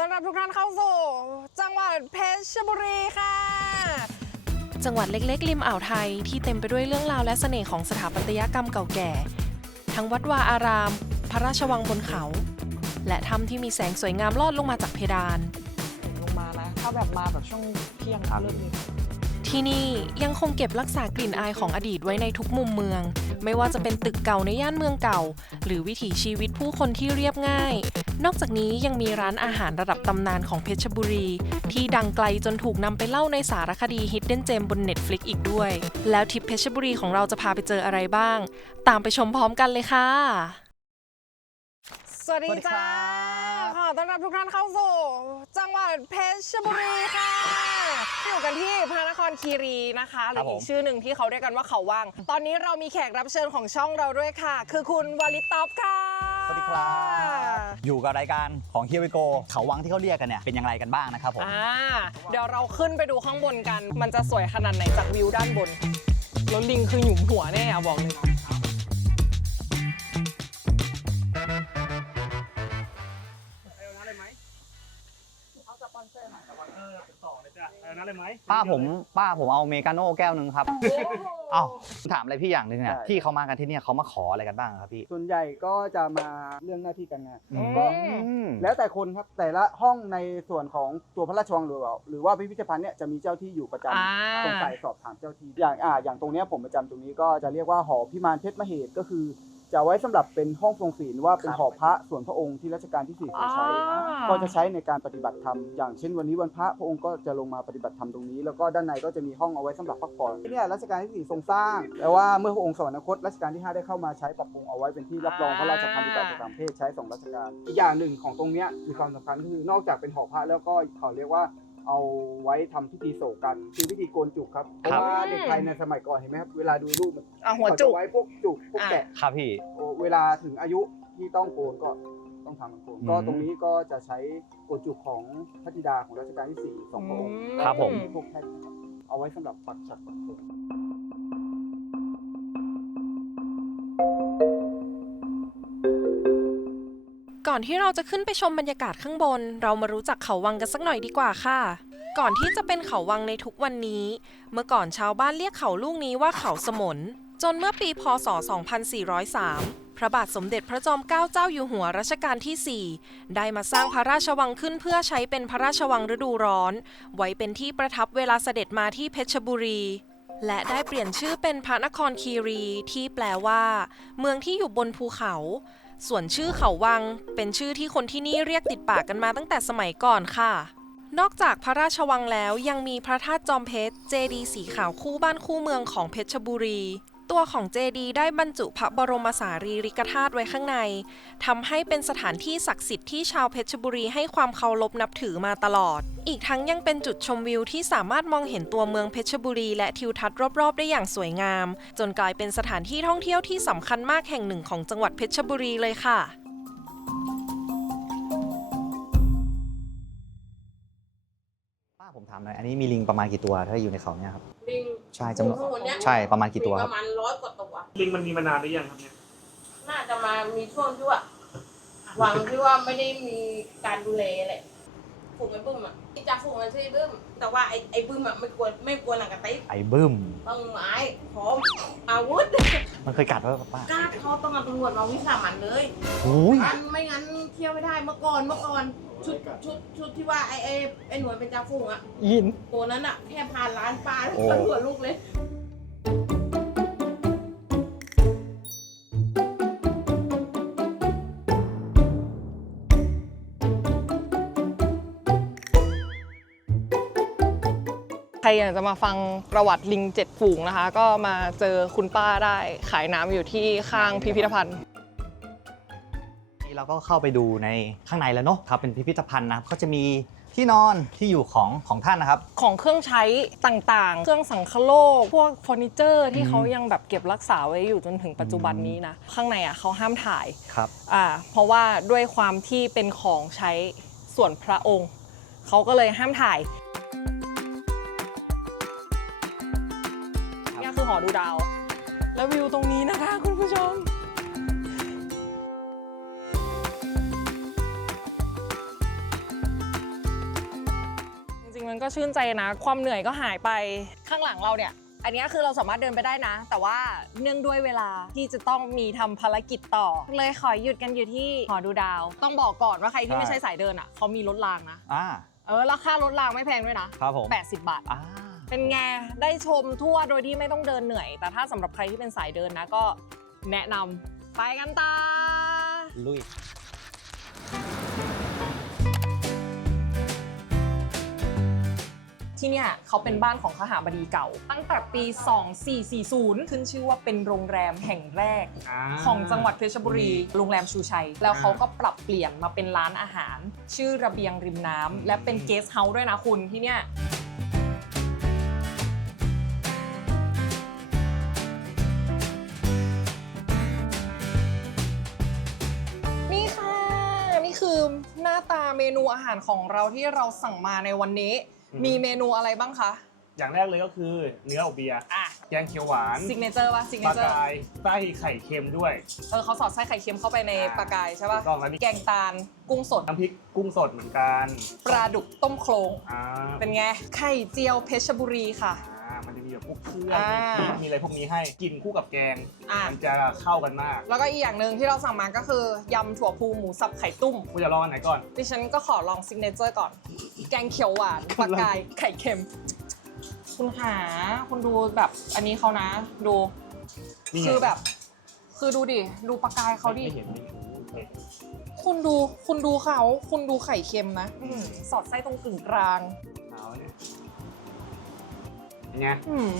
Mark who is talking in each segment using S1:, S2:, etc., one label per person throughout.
S1: ต้อนรับทุกท่านเข้าสู่ จังหวัดเพชรบุรีค่ะ
S2: จังหวัดเล็กๆ ริมอ่าวไทยที่เต็มไปด้วยเรื่องราวและเสน่ห์ของสถาปัตยกรรมเก่าแก่ ทั้งวัดวาอาราม พระราชวังบนเขา และถ้ำที่มีแสงสวยงามลอดลงมาจากเพดาน
S1: ลงมานะถ้าแบบมาแบบช่วงเที่ยงเลิกเลย
S2: ที่นี่ยังคงเก็บรักษากลิ่นอายของอดีตไว้ในทุกมุมเมือง ไม่ว่าจะเป็นตึกเก่าในย่านเมืองเก่า หรือวิถีชีวิตผู้คนที่เรียบง่าย นอกจากนี้ยังมีร้านอาหารระดับตำนานของเพชรบุรี ที่ดังไกลจนถูกนำไปเล่าในสารคดี Hidden Gem บน Netflix อีกด้วย แล้วทริปเพชรบุรีของเราจะพาไปเจออะไรบ้าง ตามไปชมพร้อมกันเลยค่ะ
S1: สวัสดี
S3: สวัสดีครั
S1: จ้า
S3: บ
S1: ขอต้อนรับทุกท่านเข้าสู่ จังหวัดเพชรบุรีค่ะ อยู่กันที่พระนครคีรีนะคะหรืออีกชื่อหนึ่งที่เขาเรียกกันว่าเขาวังตอนนี้เรามีแขกรับเชิญของช่องเราด้วยค่ะ คือคุณวลิตท็อปค่ะ
S3: สวัสดีครับ อยู่กับรายการของเฮียวิโกเขาวังที่เขาเรียกกันเนี่ยเป็นอย่างไรกันบ้างนะครับผม
S1: อ่าเดี๋ยวเราขึ้นไปดูข้างบนกัน มันจะสวยขนาดไหนจากวิวด้านบน แล้วลิงคือหยุมหัวแน่อะบอกเลย
S4: นั้นเลยไหม
S3: ป้าผมป้าผมเอาเมกาโน่แก้วหนึ่งครับเอ้าถามอะไรพี่อย่างหนึ่งเนี่ย
S5: ได้
S3: ที่เขามากันที่เนี่ยเขามาขออะไรกันบ้างครับพี่
S5: ส่วนใหญ่ก็จะมาเรื่องหน้าที่การงาน
S3: อืม
S5: ก็
S3: อืม
S5: แล้วแต่คนครับแต่ละห้องในส่วนของตัวพระราชวังหรือว่าหรือว่าพิพิธภัณฑ์เนี่ยจะมีเจ้าที่อยู่ประจำ
S1: อ่า
S5: สงสัยสอบถามเจ้าที่อย่างอ่าอย่างตรงเนี้ยผมประจำตรงนี้ก็จะเรียกว่าหอพิมานเพชรมเหตุก็คือ จะไว้สำหรับเป็นห้องทรงศีลว่าเป็นหอพระส่วนพระองค์ที่รัชกาลที่สี่ทรงใช้
S1: อ่า
S5: ก็จะใช้ในการปฏิบัติธรรมอย่างเช่นวันนี้วันพระพระองค์ก็จะลงมาปฏิบัติธรรมตรงนี้ แล้วก็ด้านในก็จะมีห้องเอาไว้สำหรับพักผ่อนเนี่ยรัชกาลที่สี่ทรงสร้างแต่ว่าเมื่อพระองค์สวรรคตรัชกาลที่ห้าได้เข้ามาใช้ปรับปรุงเอาไว้เป็นที่รับรองพระราชทานวิการสามเพศใช้สองรัชกาลอีกอย่างหนึ่งของตรงเนี้ยมีความสำคัญก็คือนอกจากเป็นหอพระแล้วก็เขาเรียกว่า เอาไว้ทำพิธีโศกกันคือพิธีโกนจุกครับเพราะว่าเด็กไทยในสมัยก่อนเห็นไหมครับเวลาดูรูปมัน
S1: อะหัวจุก
S5: เขาจะไว้พวกจุกพวกแกะ
S3: ครับพี่
S5: โอ้เวลาถึงอายุที่ต้องโกนก็ต้องทำมันโกน
S3: อืม
S5: ก็ตรงนี้ก็จะใช้โกนจุกของพระธิดาของรัชกาลที่สี่สองพระองค์
S1: อืม
S3: ครับผม
S5: พวกแท่นนะครับเอาไว้สำหรับปักฉัดปักธง
S2: ก่ อนที่เราจะขึ้นไปชมบรรยากาศข้างบน เรามารู้จักเขาวังกันสักหน่อยดีกว่าค่ะ ก่อนที่จะเป็นเขาวังในทุกวันนี้ เมื่อก่อนชาวบ้านเรียกเขาลูกนี้ว่าเขาสมน จนเมื่อปีพศ 2403 พระบาทสมเด็จพระจอมเกล้าเจ้าอยู่หัวรัชกาลที่ 4 ได้มาสร้างพระราชวังขึ้นเพื่อใช้เป็นพระราชวังฤดูร้อน ไว้เป็นที่ประทับเวลาเสด็จมาที่เพชรบุรีและได้เปลี่ยนชื่อเป็นพระนครคีรีที่แปลว่า เมืองที่อยู่บนภูเขา ส่วนชื่อเขาวัง เป็นชื่อที่คนที่นี่เรียกติดปากกันมาตั้งแต่สมัยก่อนค่ะ นอกจากพระราชวังแล้วยังมีพระธาตุจอมเพชร เจดีย์สีขาวคู่บ้านคู่เมืองของเพชรบุรี ตัวของเจดีย์ได้บรรจุพระบรมสารีริกธาตุไว้ข้างในทำให้เป็นสถานที่ศักดิ์สิทธิ์ที่ชาวเพชรบุรีให้ความเคารพนับถือมาตลอด อีกทั้งยังเป็นจุดชมวิวที่สามารถมองเห็นตัวเมืองเพชรบุรี และทิวทัศน์รอบๆ ได้อย่างสวยงาม จนกลายเป็นสถานที่ท่องเที่ยวที่สำคัญมากแห่งหนึ่งของจังหวัดเพชรบุรีเลยค่ะ
S3: ป้าผมถามหน่อยอันนี้มีลิงประมาณกี่ตัวถ้าอยู่ในเขาเนี่ยครับ
S6: ลิง
S3: ใช่จำนวน
S6: ข้างบนเนี้ย
S3: ใช่ประมาณกี่ตัว
S6: มี
S3: ค
S6: ป
S3: รับ
S6: ระมาณร้อยกว่าตัว
S4: ลิงมันมีมานานหรือยังครับเนี่ย
S6: น่าจะมามีช่วงที่ว่าหวังที่ว่าไม่ได้มีการดูแลแหละ ฝูงไอ้บึ้มอะไอ้จ่าฝูงมันชื่อไอ้บึ้ม แต่ว่าไอ้ไอ้บึ้มอะไม่กลัวไม่กลัวหนังกระติก
S3: ไอ้บึ้ม
S6: ต้องไม้พร้อมอาวุธ
S3: มันเคยกัดไว้ป่ะป้าก
S6: ล้าเขาต้องเอาตำรวจมาวิสามันเลย
S3: โอ้ย
S6: มันไม่งั้นเที่ยวไม่ได้เมื่อก่อนเมื่อก่อนชุดชุดชุดที่ว่าไอ้ไอ้ไอ้หน่วยเป็นจ่าฝูงอะ
S1: ยิน
S6: ตัวนั้นอะแค่ผ่านร้านปลาแล้ว
S3: โอ้
S6: ตำรวจลูกเลย
S1: รอยากจะมาฟังประวัติลิงเจ็ดฝูงนะคะ ก็มาเจอคุณป้าได้ขายน้ำอยู่ที่ข้างพิพิธภัณฑ์
S3: นี่เราก็เข้าไปดูในข้างในแล้วเนาะครับเป็นพิพิธภัณฑ์นะก็จะมีที่นอนที่อยู่ของของท่านนะครับ
S1: ของเครื่องใช้ต่างๆ เครื่องสังคโลก พวกเฟอร์นิเจอร์ที่
S3: อืม
S1: เขายังแบบเก็บรักษาไว้อยู่จนถึงปัจจุบันนี้นะ ข้างในอะเขาห้ามถ่าย
S3: ครับ
S1: อ่าเพราะว่าด้วยความที่เป็นของใช้ส่วนพระองค์ เขาก็เลยห้ามถ่าย อหอดูดาว แล้ววิวตรงนี้นะคะคุณผู้ชม
S2: มันก็ชื่นใจนะ ความเหนื่อยก็หายไปข้างหลังเราเนี่ย อันนี้คือเราสามารถเดินไปได้นะ แต่ว่าเนื่องด้วยเวลาที่จะต้องมีทำภารกิจต่อ เลยขอหยุดกันอยู่ที่หอดูดาว ต้องบอกก่อนว่าใครที่ไม่ใช่สายเดินอะเขามีรถรางนะ
S3: อ่า
S2: เออราคารถรางไม่แพงด้วยนะครับ
S3: ผม
S2: 80บาท
S3: อ่า
S2: เป็นไงได้ชมทั่วโดยที่ไม่ต้องเดินเหนื่อย แต่ถ้าสำหรับใครที่เป็นสายเดินนะก็แนะนำไปกันตา
S3: ลุย
S2: ที่เนี่ยเขาเป็นบ้านของขหาบดีเก่า ตั้งแต่ปี 2440 ขึ้นชื่อว่าเป็นโรงแรมแห่งแรก
S1: อ่า
S2: ของจังหวัดเพชรบุรี โรงแรมชูชัย แล้วเขาก็ปรับเปลี่ยนมาเป็นร้านอาหาร ชื่อระเบียงริมน้ำและเป็นเกสต์เฮาส์ด้วยนะคุณที่เนี่ยาตาเมนูอาหารของเราที่เราสั่งมาในวันนี้มีเมนูอะไรบ้างคะ
S1: อย่างแรกเลยก็คือเนื้ออบเบียร์
S2: อะ
S1: แกงเขียวหวาน
S2: ซิกเนเจอร์ป่ะซิก
S1: ป
S2: เน
S1: ลา
S2: เจอร์
S1: กายไส้ไข่เค็มด้วย
S2: เออเขาสอดไส้ไข่เค็มเข้าไปใน
S1: อ่า
S2: ปลากายใช่ป่ะ
S1: ถูกต้องแล้วนี่
S2: แกงตาลกุ้งสด
S1: น้ำพริกกุ้งสดเหมือนกัน
S2: ปลาดุกต้มโครง
S1: อ่า
S2: เป็นไงไข่เจียวเพชรบุรีค่ะ
S1: อ่ามันจะมีแบบพวกเครื่อง
S2: อ่า
S1: มีอะไรพวกนี้ให้กินคู่กับแกง
S2: อะ
S1: มันจะเข้ากันมาก
S2: แล้วก็อีกอย่างหนึ่งที่เราสั่งมาก็คือยำถั่วพูหมูสับไข่ตุ้ม
S1: คุณจะลองอันไหนก่อน
S2: ดิฉันก็ขอลองซิกเนเจอร์ก่อน แกงเขียวหวานปลากายไข่เค็ม คุณหาคุณดูแบบอันนี้เขานะ ดู
S1: นี่ไง
S2: คือแบบ คือดูดิ ดูปลากายเขาดิ
S1: ไม่เห็นไม่เห็นโอเค
S2: คุณดู คุณดูเขา คุณดูไข่เค็มนะอื้อหือสอดไส้ตรงกึ่งกลาง
S1: ไง
S2: อืม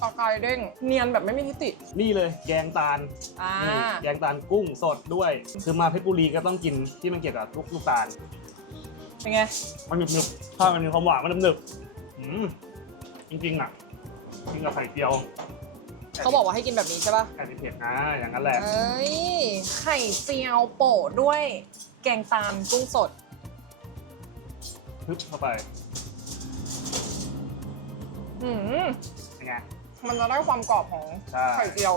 S2: ปลากายเด้งเนียนแบบไม่มีทิฏฐิ
S1: นี่เลยแกงตาล
S2: อ่า
S1: นี่แกงตาลกุ้งสดด้วย คือมาเพชรบุรีก็ต้องกินที่มันเกี่ยวกับลูกลูกตาล
S2: เป็นไง
S1: มันหนึบหนึบๆถ้ามันมีความหวานมันหนึบหนึบๆอืมจริงๆอะกินกับไข่เจียว
S2: เขาบอกว่าให้กินแบบนี้ใช่ป่ะ
S1: ไข่เผ็ดๆนะอย่างนั้นแหละ
S2: เอ้ย ไข่เจียวโปะด้วย แกงตาลกุ้งสด
S1: พึบเข้าไป
S2: อืม
S1: เป็นไง
S2: มันจะได้ความกรอบของ
S1: ใช่
S2: ไข่เจียว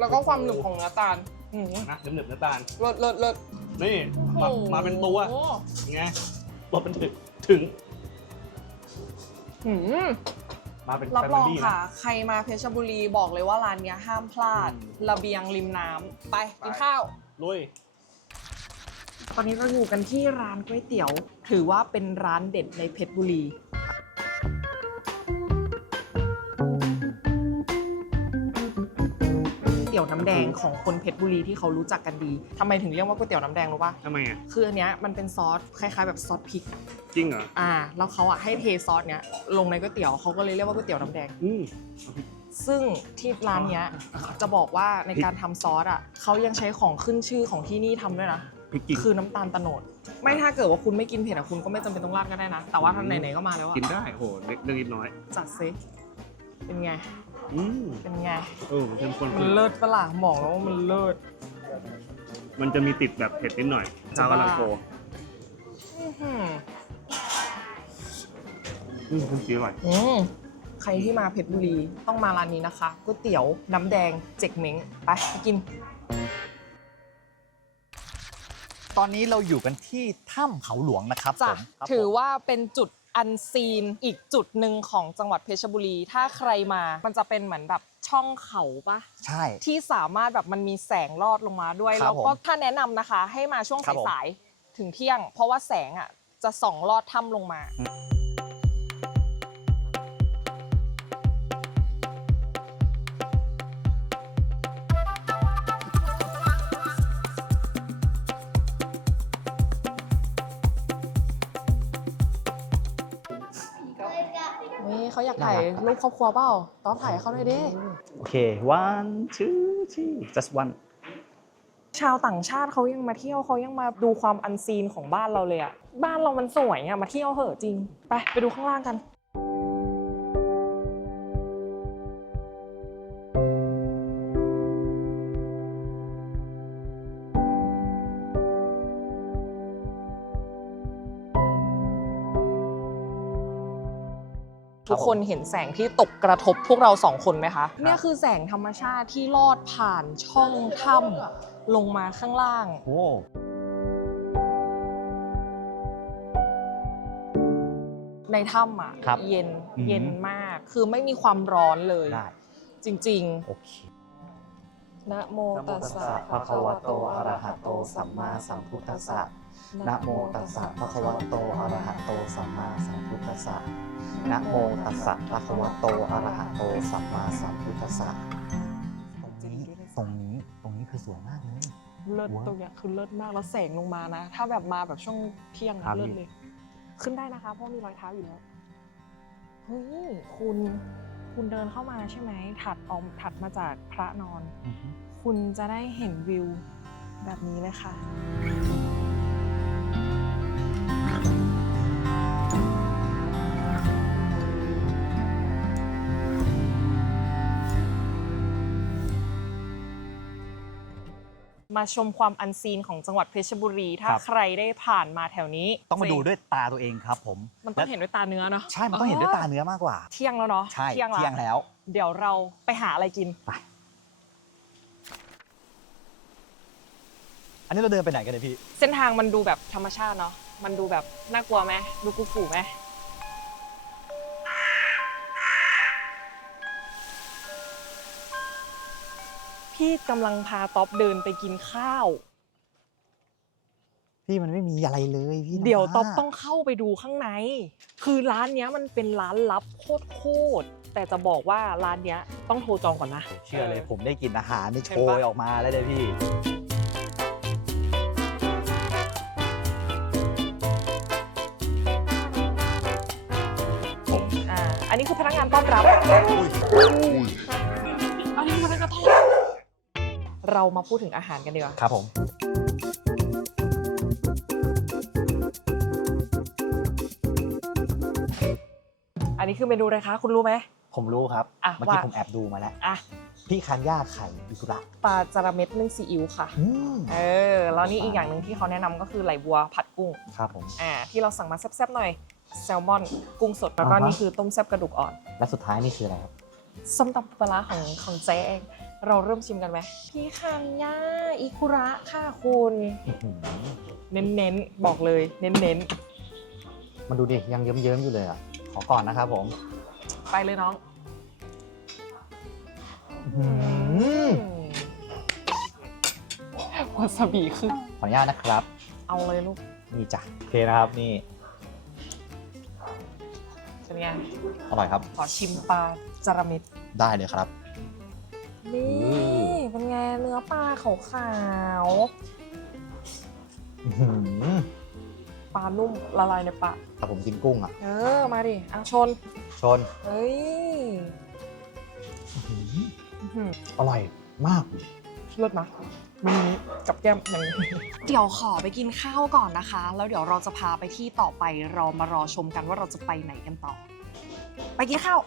S2: แล้วก็ความหนึบของเนื้อตาลอืม
S1: นะหนึบหนึบๆเนื้อตาล
S2: เลิศเลิศเลิศ
S1: นี่มา
S2: โอ้โห
S1: มาเป็นตัวเป็นไงตัวเป็นถึงถึง
S2: อืม
S1: มาเป็น
S2: รับ
S1: แฟ
S2: ร
S1: มิ
S2: อง
S1: ลี่นะ
S2: ค่ะ ใครมาเพชรบุรีบอกเลยว่าร้านเนี้ยห้ามพลาด
S1: อืม
S2: ระเบียงริมน้ำไปกิน
S1: ไป
S2: ข้าว
S1: ลุย
S2: ตอนนี้เราอยู่กันที่ร้านก๋วยเตี๋ยว ถือว่าเป็นร้านเด็ดในเพชรบุรี ตี๋ยวน้ำแดงของคนเพชรบุรีที่เขารู้จักกันดีทำไมถึงเรียกว่าก๋วยเตี๋ยวน้ำแดงรู้ป่ะ
S1: ทำไมอะ
S2: คืออันเนี้ยมันเป็นซอสคล้ายๆแบบซอสพริก
S1: จริงเหรอ
S2: อ่า แล้วเขาอะให้เทซอสเนี้ยลงในก๋วยเตี๋ยวเขาก็เลยเรียกว่าก๋วยเตี๋ยวน้ำแดง
S1: อืม
S2: ซึ่งที่ร้านเนี้ยจะบอกว่าในการทำซอสอะเขายังใช้ของขึ้นชื่อของที่นี่ทำด้วยนะ
S1: พริกกิ่ง
S2: คือน้ำตาลตะโนด ไม่ถ้าเกิดว่าคุณไม่กินเผ็ดอะคุณก็ไม่จำเป็นต้องราดก็ได้นะ แต่ว่าท่านไหนๆก็มาแล้วอะ
S1: กินได้โหเล็กเรื่องนิดน้อย
S2: จัดซิเป็นไง
S1: อืม
S2: เป็นไง
S1: เออมันเข้มข้น
S2: มั
S1: ขึ้
S2: น
S1: น
S2: เลิศปะล่ะบอกแล้วว่ามันเลิศ
S1: มันจะมีติดแบบเผ็ดนิดหน่อย
S2: จะ
S1: ชาว
S2: บ้า
S1: กำลังโต
S2: อื้อหือ
S1: อืมคุณสีอร่อย
S2: อืมใครที่มาเพชรบุรีต้องมาร้านนี้นะคะก๋วยเตี๋ยวน้ำแดงเจ๊กเม้งไปไปกิน
S3: ตอนนี้เราอยู่กันที่ถ้ำเขาหลวงนะครับ
S2: จ้ะ
S3: ผมครับ
S2: ถือ
S3: ผม
S2: ว่าเป็นจุด อันซีนอีกจุดหนึ่งของจังหวัดเพชรบุรี ถ้าใครมา มันจะเป็นเหมือนแบบช่องเขาปะ
S3: ใช่
S2: ที่สามารถแบบมันมีแสงลอดลงมาด้วย
S3: ครับ
S2: แล้วก็
S3: ผม
S2: ถ้าแนะนำนะคะ ให้มาช่วง
S3: ครับผม
S2: สายๆถึงเที่ยง เพราะว่าแสงอะจะส่องลอดถ้ำลงมา รูปครอบครัวเปล่าต้องถ่ายให้เขาหน่อยดิ
S3: โอเค one two three just one
S2: ชาวต่างชาติเขายังมาเที่ยวเขายังมาดูความอันซีนของบ้านเราเลยอะบ้านเรามันสวยอะมาเที่ยวเหอะจริง ไปไปดูข้างล่างกัน ทุกคนเห็นแสงที่ตกกระทบพวกเราสองคนไหมคะเนี่ยคือแสงธรรมชาติที่ลอดผ่านช่องถ้ำลงมาข้างล่าง
S3: โอ้
S2: รในถ้ำอะ
S3: ครับ
S2: เย็น
S3: อืม
S2: เย็นมาก คือไม่มีความร้อนเลย
S3: ได้
S2: จริง
S3: โอเค
S2: ๆนะโม
S3: นะโม
S2: ตัส
S3: ตัส
S2: สะ
S3: สะภะคะวะโตอะระหะโต สัมมาสัมพุทธัสสะ นะโมตัสสะภะคะวะโตอะระหะโตสัมมาสัมพุทธัสสะนะโมตัสสะภะคะวะโตอะระหะโตสัมมาสัมพุทธัสสะตรงนี้ตรงนี้ตรงนี้คือสวยมากเลย
S2: เลิศ
S3: ว้าว
S2: ตรงเนี้ยคือเลิศมากแล้วแสงลงมานะ ถ้าแบบมาแบบช่วงเที่ยง
S3: ครั
S2: อะ
S3: บ
S2: เลิศเลย ขึ้นได้นะคะเพราะมีรอยเท้าอยู่แล้วเฮ้ยคุณคุณเดินเข้ามาใช่ไหมถัดออกถัดมาจากพระนอน
S3: อือฮึ
S2: คุณจะได้เห็นวิวแบบนี้เลยค่ะ มาชมความอันซีนของจังหวัดเพชรบุรี ถ้า
S3: ครับ
S2: ใครได้ผ่านมาแถวนี้
S3: ต้องมาดูด้วยตาตัวเองครับผม
S2: มันต้องเห็นด้วยตาเนื้อเนาะ
S3: ใช่มันต้องเห็นด้วยตาเนื้อมากกว่า
S2: เที่ยงแล้วเนาะ
S3: ใช่
S2: เที่ยง
S3: เที่ยง
S2: แล้ว
S3: แล้ว
S2: เดี๋ยวเราไปหาอะไรกิน
S3: อันนี้เราเดินไปไหนกันเนี่ยพี่
S2: เส้นทางมันดูแบบธรรมชาติเนาะมันดูแบบน่ากลัวไหมดูกูกูไหม พี่กำลังพาต๊อปเดินไปกินข้าว
S3: พี่มันไม่มีอะไรเลยพี่น้ำ
S2: เดี๋ยวต๊อป
S3: ฟ้า
S2: ต้องเข้าไปดูข้างใน คือร้านเนี้ยมันเป็นร้านลับโคตรๆแต่จะบอกว่าร้านเนี้ยต้องโทรจองก่อนนะ
S3: เชื่อเลยผมได้กินอาหารนี่
S2: เห็
S3: โช
S2: นปะ
S3: ยออกมาแล้วเลยพี่ ผม
S2: อ่า อันนี้คือพนักงานต้อนรับอัน เรามาพูดถึงอาหารกันดีกว่า
S3: ครับผม
S2: อันนี้คือเมนูอะไรคะคุณรู้ไหม
S3: ผมรู้ครับ
S2: อะ
S3: เมื่อกี้
S2: ว่า
S3: ผมแอบดูมาแล้ว
S2: อะ
S3: พี่คันย่าไข่อิกุระ
S2: ปลาจาระเม็ดนึ่งซีอิ๊วค่ะ
S3: อืม
S2: เออ แล้วนี่อีกอย่างหนึ่งที่เขาแนะนำก็คือไหลบัวผัดกุ้ง
S3: ครับผม
S2: อ่า ที่เราสั่งมาแซ่บๆหน่อย แซลมอน กุ้งสด แล้วก็
S3: อ่าฮะ
S2: นี่คือต้มแซ่บกระดูกอ่อน
S3: และสุดท้ายนี่คืออะไรครับ
S2: ส้มตำปลาร้าของของเจ๊เอง เราเริ่มชิมกันไหมพี่คันย่าอิคุระค่ะคุณ
S3: อื้อหือ
S2: เน้นๆ บอกเลย เน้น
S3: มันดูดิยังเยิ้มๆอยู่เลยอะ ขอก่อนนะครับผม
S2: ๆ ไปเลยน้อง
S3: อื้อหือ
S2: วาซาบิคือ
S3: ขออนุญาตนะครับ
S2: เอาเลยลูก
S3: นี่จ้ะโอเคนะครับนี่
S2: เป็นไง
S3: อร่อยครับ
S2: ขอชิมปลาจาระเม็ด
S3: ได้เลยครับ
S2: นี่
S3: อืม
S2: เป็นไงเนื้อปลาขาวๆ
S3: อื้อหือ
S2: ปลานุ่มละลายในปาก
S3: แต่ผมกินกุ้งอะ
S2: เออมาดิอะชน
S3: ชน
S2: เฮ้ย
S3: อื้อหือ
S2: อื้อหือ
S3: อร่อยมาก
S2: เลิศนะมันนี้กับแก้มอย่างนี้เดี๋ยวขอไปกินข้าวก่อนนะคะ แล้วเดี๋ยวเราจะพาไปที่ต่อไปเรามารอชมกันว่าเราจะไปไหนกันต่อ ไปกินข้าว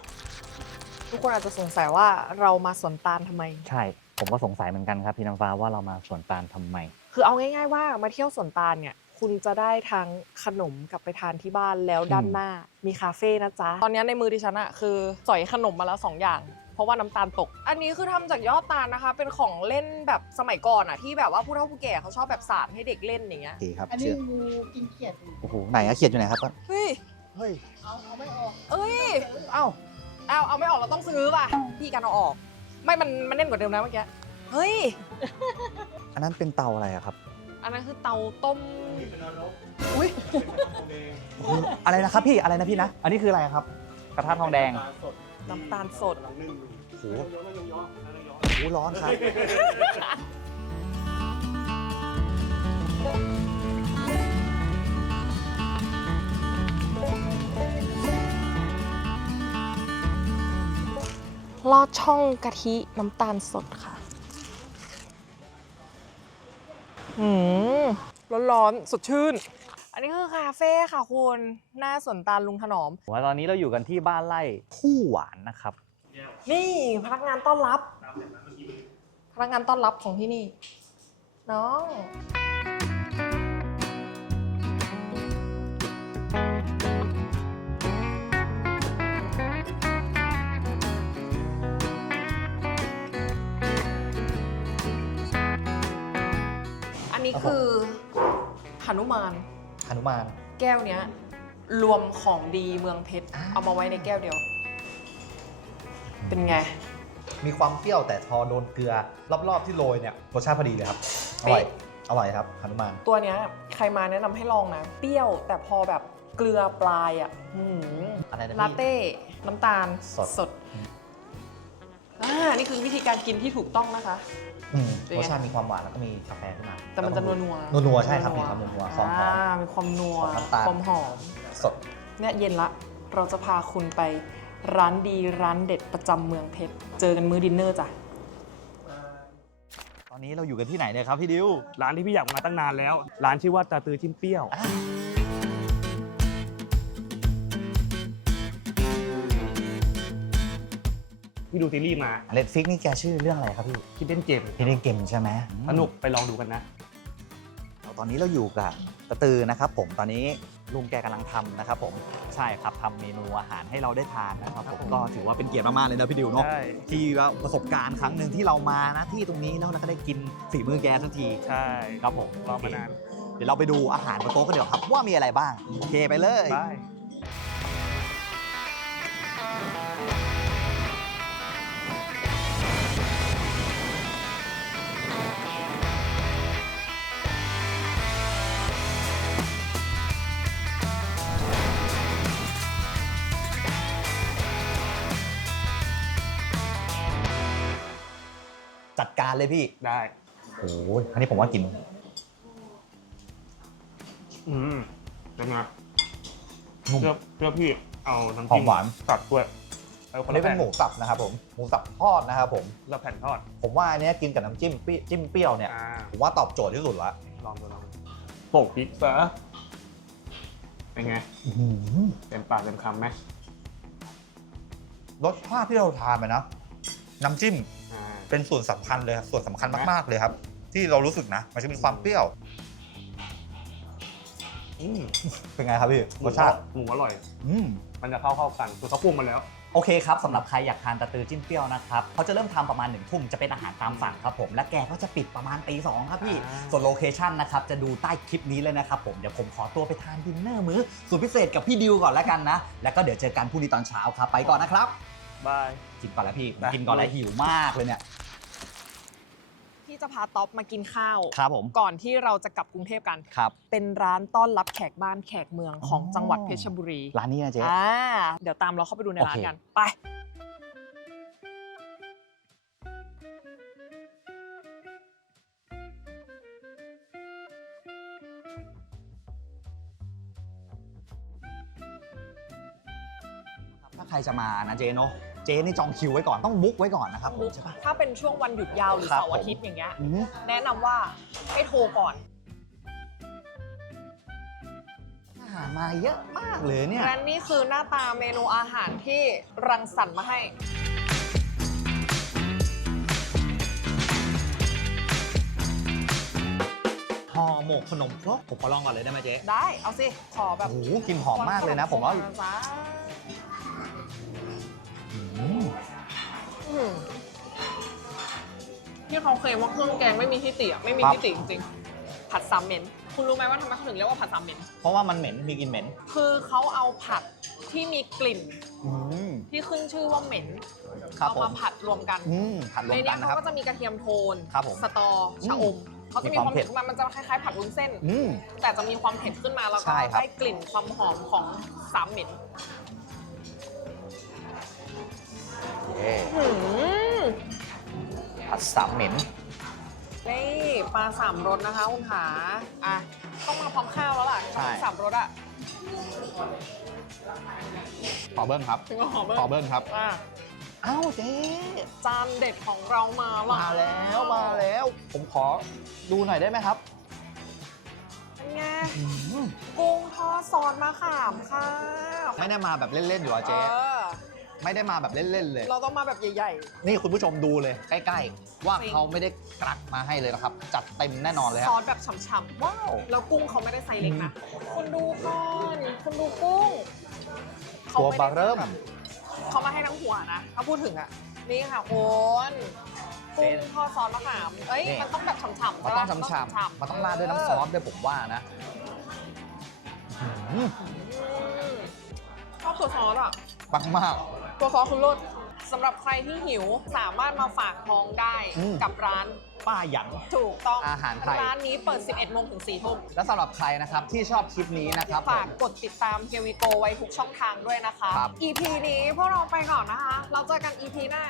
S2: ทุกคนอาจจะสงสัยว่าเรามาสวนตาลทำไม
S3: ใช่ ผมก็สงสัยเหมือนกันครับพี่น้ำฟ้าว่าเรามาสวนตาลทำไม
S2: คือเอาง่าย ๆ ว่ามาเที่ยวสวนตาลเนี่ยคุณจะได้ทั้งขนมกลับไปทานที่บ้านแล้วด้านหน้ามีคาเฟ่นะจ๊ะ ตอนนี้ในมือดิฉันอะคือสอยขนมมาแล้วสองอย่าง เพราะว่าน้ำตาลตก อันนี้คือทำจากยอดตาลนะคะ เป็นของเล่นแบบสมัยก่อนอะที่แบบว่าผู้เฒ่าผู้แก่เขาชอบแบบสาดให้เด็กเล่นอย่างเงี้ย
S3: โอเคครับ
S7: อันนี้
S3: เชื่อ
S7: งูกินเขียดอยู่
S3: โอ้โหไหนอะเขียดอยู่ไหนครับ
S2: เฮ้ย
S3: เฮ้ย
S7: เอาเอาไม่ออก
S2: เอ้ย
S3: เอ้า
S2: เอาเอาไม่ออกเราต้องซื้อป่ะ พี่กันเอาออก ไม่มันมันแน่นกว่าเดิมนะเมื่อกี้ เฮ้ย
S3: อันนั้นเป็นเตาอะไรอะครับ
S2: อันนั้นคือเตาต้ม
S3: อุ้ยโอ้โหอะไรนะครับพี่อะไรนะพี่นะ อันนี้คืออะไรครับ กระทะทองแดง
S2: น้ำตาลสด
S3: โอ้โหโอ้โหร้อนครับ
S2: ลอดช่องกะทิน้ำตาลสดค่ะอืมร้อนๆสดชื่น อันนี้คือคาเฟ่ค่ะคุณหน้าสวนตาลลุงถนอม
S3: ว่าตอนนี้เราอยู่กันที่บ้านไร่ผู้หวานนะครับ
S2: นี่พนักงานต้อนรับ พนักงานต้อนรับของที่นี่ น้อง คือหนุมาน
S3: หนุมาน
S2: แก้วเนี้ย รวมของดีเมืองเพชรเอามาไว้ในแก้วเดียว เป็นไง
S3: มีความเปรี้ยวแต่พอโดนเกลือ รอบๆที่โรยเนี่ยรสชาติพอดีเลยครับ อร่อย
S2: เป๊ะ
S3: อร่อยครับหนุมาน
S2: ตัวเนี้ย ใครมาแนะนำให้ลองนะ เปรี้ยวแต่พอแบบเกลือปลายอะหืม
S3: อะไรนะ
S2: ลา
S3: พี่
S2: เต้ น้ำตาล
S3: สด
S2: สด อ่านี่คือวิธีการกินที่ถูกต้องนะคะ
S3: อืม
S2: เป็นไง
S3: รสชาติมีความหวานแล้วก็มีกาแฟขึ้นมา
S2: แต่มันจะนัวนัวๆ
S3: นัวๆใช่ครับมีความนัวๆความหอม
S2: อ่ามีความนัว
S3: ของน้ำตาล
S2: ความหอม
S3: สด
S2: เนี่ยเย็นละ เราจะพาคุณไปร้านดีร้านเด็ดประจำเมืองเพชร เจอกันมื้อดินเนอร์จ้ะ
S3: ตอนนี้เราอยู่กันที่ไหนเนี่ยครับพี่ดิว
S1: ร้านที่พี่อยากมาตั้งนานแล้ว ร้านชื่อว่าตาตือจิ้มเปรี้ยว ดูซีรีส์มา
S3: เลดฟิกนี่แกชื่อเรื่องอะไรครับพี่
S1: คิดเล่นเกม
S3: พี่เล่นเกมใช่ไหม
S1: สนุกไปลองดูกันนะ
S3: ตอนนี้เราอยู่กับตะตือนะครับ ผมตอนนี้ลุงแกกำลังทำนะครับผมใช่ครับทำเมนูอาหารให้เราได้ทานนะครับผมก็ถือว่าเป็นเกียรติมากๆเลยนะพี่ดิวเนาะ
S1: ใช่
S3: ที่ว่าประสบการณ์ครั้งหนึ่งที่เรามานะที่ตรงนี้แล้วเราก็ได้กินฝีมือแกทันที
S1: ใช่
S3: ครับผม
S1: รอมานาน
S3: เดี๋ยวเราไปดูอาหารบนโต๊ะกันเดี๋ยวาครับว่ามีอะไรบ้างโอเคไปเลย
S1: บาย
S3: การเลยพี่
S1: ได้
S3: โอ้โหอันนี้ผมว่ากิน
S1: อืมเป็นไง
S3: นุ่ม
S1: เพื่อเพื่อพี่เอาน้ำ
S3: หอ
S1: จิ้
S3: ม
S1: ม
S3: หวาน
S1: ตัดด้วยเอาค
S3: อั
S1: น
S3: น
S1: ละ
S3: นี้เป็
S1: แผ่
S3: น
S1: น
S3: หมูสับนะครับผม หมูสับทอดนะครับผม
S1: ละแผ่นทอด
S3: ผมว่าอันเนี้ยกินกับน้ำจิ้มเปรี้ยจิ้มเปรี้ยวเนี่ย
S1: อ่า
S3: ผมว่าตอบโจทย์ที่สุดละ
S1: ลองดูลองดูโปกพริกซะเป็นไง
S3: อื้อหือ
S1: เต็มปากเต็มคำไหม
S3: รสชาติที่เราทานไปนะ น้ำจิ้ม
S1: อ่า
S3: เป็นส่วนสำคัญเลยครับส่วนสำคัญมากๆเลยครับ ที่เรารู้สึกนะ มันจะมีความเปรี้ยว
S1: อืม
S3: เป็นไงครับพี่
S1: ห
S3: ร
S1: มู
S3: สชาติ
S1: หมูอร่อย
S3: อืม
S1: มันจะเข้าเข้ากันคือเขาปรุงมาแล้ว
S3: โอเคครับสำหรับใครอยากทานตะตือจิ้มเปรี้ยวนะครับเขาจะเริ่มทำประมาณหนึ่งทุ่มจะเป็นอาหารตามสั่งครับผม และแกก็จะปิดประมาณตีสองครับพี่
S1: อ่า
S3: ส่วนโลเคชั่นนะครับจะดูใต้คลิปนี้เลยนะครับผม เดี๋ยวผมขอตัวไปทานดินเนอร์มื้อสุดพิเศษกับพี่ดิวก่อนแล้วกันนะ แล้วก็เดี๋ยวเจอกันพรุ่งนี้ตอนเช้าครับไปก่อนนะครับ
S1: บาย
S3: กินก่อนแล้วพี่ผม
S1: ได้
S3: กินก่อนแล้วหิวมากเลยเนี่ย
S2: พี่จะพาต๊อปมากินข้าว
S3: ครับผม
S2: ก่อนที่เราจะกลับกรุงเทพกัน
S3: ครับ
S2: เป็นร้านต้อนรับแขกบ้านแขกเมืองของ
S3: อ๋อ
S2: จังหวัดเพชรบุรี
S3: ร้านนี้นะเจ๊
S2: อ่าเดี๋ยวตามเราเข้าไปดูในร้าน
S3: โอเค
S2: กัน ไป
S3: ถ้าใครจะมานะเจ๊เนาะ เจ๊นี่จองคิวไว้ก่อนต้องบุ๊กไว้ก่อนนะครับผมใช่ปะ
S2: ถ้าเป็นช่วงวันหยุดยาวหรือ
S3: ครับ
S2: เสาร์อาทิตย์อย่างเงี้ย
S3: อืม
S2: แนะนำว่าให้โทรก่อน
S3: อาหารมาเยอะมากเลยเนี่ย
S2: และนี่คือหน้าตาเมนูอาหารที่รังสรรค์มาให้
S3: ห่อหมกขนมครกผมขอลองก่อนเลยได้ไหมเจ๊
S2: ได้ เอาสิ ขอแบบ
S3: โอ้โหกลินหอมมากเลยนะ ผมว่า
S2: จ้า เขาเคลมว่าเครื่องแกงไม่มีที่ติอะไม่มี
S3: ครับ
S2: ที่ติจริงๆผัดสามเหม็นคุณรู้ไหมว่าทำไมเขาถึงเรียกว่าผัดสามเหม็น
S3: เพราะว่ามันเหม็นมีกลิ่นเหม็น
S2: คือเขาเอาผัดที่มีกลิ่น
S3: อืม
S2: ที่ขึ้นชื่อว่าเหม็น
S3: ครับ
S2: เอา
S3: ผ
S2: มามผัดรวมกัน
S3: อืมผัดรว
S2: ใน
S3: มกั
S2: เนี้
S3: น
S2: ย
S3: นะค
S2: เขา
S3: รับ
S2: ก็จะมีกระเทียมโทน
S3: ครับผม
S2: สตอชะอมเขาจะมี
S3: มีความ
S2: ความเผ็ด
S3: เผ็ด
S2: ขึ้นมามันจะคล้ายๆผัดวุ้นเส้น
S3: อืม
S2: แต่จะมีความเผ็ดขึ้นมาแล้ว
S3: ใช่
S2: ก็
S3: ครับ
S2: ได้กลิ่นความหอมของสามเหม็น
S3: เอ๊ะ
S2: หืม
S3: ผัดสามเหม็น
S2: นี่ปลาสามรสนะคะคุณขาอะต้องมาพร้อมข้าวแล้วล่ะ
S3: ใช่
S2: สามรสอะ
S3: ขอเบิ้ลครับ
S2: ถึงก็หอม
S3: ขอเบิ้ลครับ
S2: อะ
S3: อ้าวเจ๊
S2: จานเด็ดของเรามาแล้ว
S3: มาแล้วมาแล้ว ผมขอดูหน่อยได้ไหมครับ
S2: เป็นไง
S3: อืม
S2: กุ้งทอดซอสมะขามค่ะ
S3: ไม่ได้มาแบบเล่น ๆ อยู่อะเจ๊
S2: เออ
S3: ไม่ได้มาแบบเล่นๆเลย
S2: เราต้องมาแบบใหญ่
S3: นี่คุณผู้ชมดูเลยใกล้ ๆ ว่า
S2: จริง
S3: เขาไม่ได้กรักมาให้เลยนะครับ จัดเต็มแน่นอนเลย
S2: ๆ
S3: ค
S2: ซ
S3: รั
S2: อบสแบบฉ่ำๆ
S3: ว้าว
S2: แล้วกุ้งเขาไม่ได้ไซส์เล็กนะ คุณดูก่อนคุณดูกุ้งข
S3: ตัว
S2: ไม่
S3: บา
S2: ได้
S3: เริ่ม
S2: แบบเขามาให้ทั้งหัวนะ ถ้าพูดถึงอะนี่ค่ะคุณกุ้งทอดซอสมะขาม เอ้ย
S3: นี่
S2: มันต้องแบบฉ่ำๆ
S3: มัน
S2: ใช่
S3: ต้
S2: ปะ
S3: องฉ่ำๆมันต้องราดด้วยน้ำซอสด้วยผมว่านะอืม
S2: อืตัวซอสอะ
S3: ปังมาก
S2: ตัวซอสคือรสสำหรับใครที่หิวสามารถมาฝากท้องได้
S3: อืม
S2: กับร้าน
S3: ป้าหยัง
S2: ถูกต้อง
S3: อาหารไทย
S2: ร้านนี้เปิด 11โมงถึง4ทุ่ม
S3: และสำหรับใครนะครับที่ชอบคลิปนี้นะครับผ
S2: ฝาก
S3: ม
S2: กดติดตามเฮียวีโกไว้ทุกช่องทางด้วยนะคะ
S3: ครับ
S2: EP นี้พวกเราไปก่อนนะคะ เราเจอกัน EP หน้า